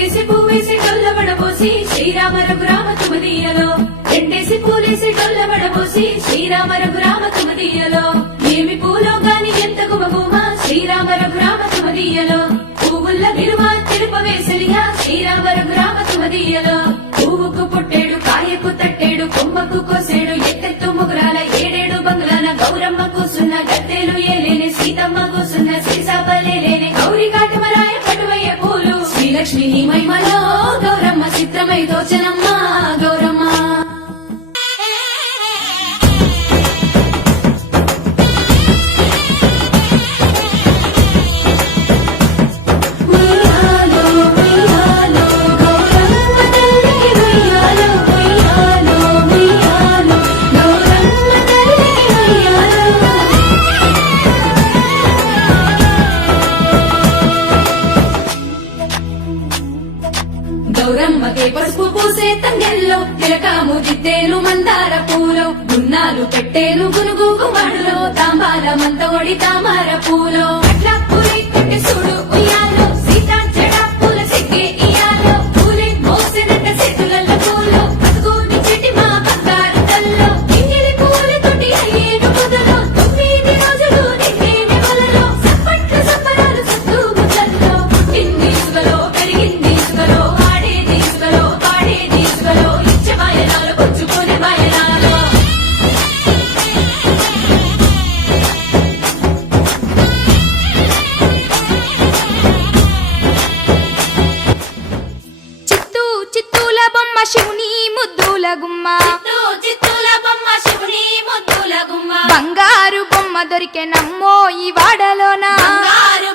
ఒక్కేసి పువ్వేసి డొల్లబడబోసి శ్రీరామ రఘురామ తుమదీయలో ఎండేసి పూలేసి డొల్లబడబోసి శ్రీరామ రఘురామ తుమదీయలో ఏమి పూలో గాని ఎంత గుమగుమ శ్రీరామ రఘురామ తుమదీయలో పువ్వుల్ల విలువ తెలుపవేసలిగా శ్రీరామ రఘురామ తుమదీయలో పువ్వుకు పుట్టేడు కాయకు తట్టేడు కొమ్మకు కోసేడు ఎత్తెత్తు ముగురాల ఏడేడు బంగులాల గౌరమ్మ కూసున్న గద్దెలు ఏలేని సీతమ్మ కూసున్న సీసాపలేని గౌరి కాటమరాయ పటువయ్య పూలు శ్రీలక్ష్మి నీ మహిమలో గౌరమ్మ చిత్రమై దోచనమ్మ గౌరమ్మ గౌరమ్మకే పసుపు పూసే తంగెల్లో తిలకాము దిద్దేలు మందార పూలో గున్నాలు పెట్టేలు గునుగు గుమ్మడిలో తాంబాల మంతోడి తామర పూలో అట్లా పూలి కొట్టి చూడు ఉయ్యాలో సీతా జడ పూల సిగ్గే ఇయాలో పూలే మోసినట్ట చేతులల్ల పూలో బతుకుని చెట్టి మా బంగారు తల్లో ఇంగిలి పూలతోటి అయ్యేను పొదలో 9 రోజులు నిన్నేనే వలలో సప్పట్లు సప్పరాలు సత్తు ముద్దల్లో పుట్టింది సుగలో పెరిగింది సుగలో ఆడేది సుగలో పాడేది సుగలో ఇచ్చ బాయనాలు పుచ్చుకునే బాయనాలు చిత్తూ చిత్తూల బొమ్మ శివుని ముద్దుల గుమ్మ చిత్తూల బొమ్మ శివుని ముద్దుల గుమ్మ బంగారు బొమ్మ దొరికే నమ్మో ఈ వాడలోన బంగారు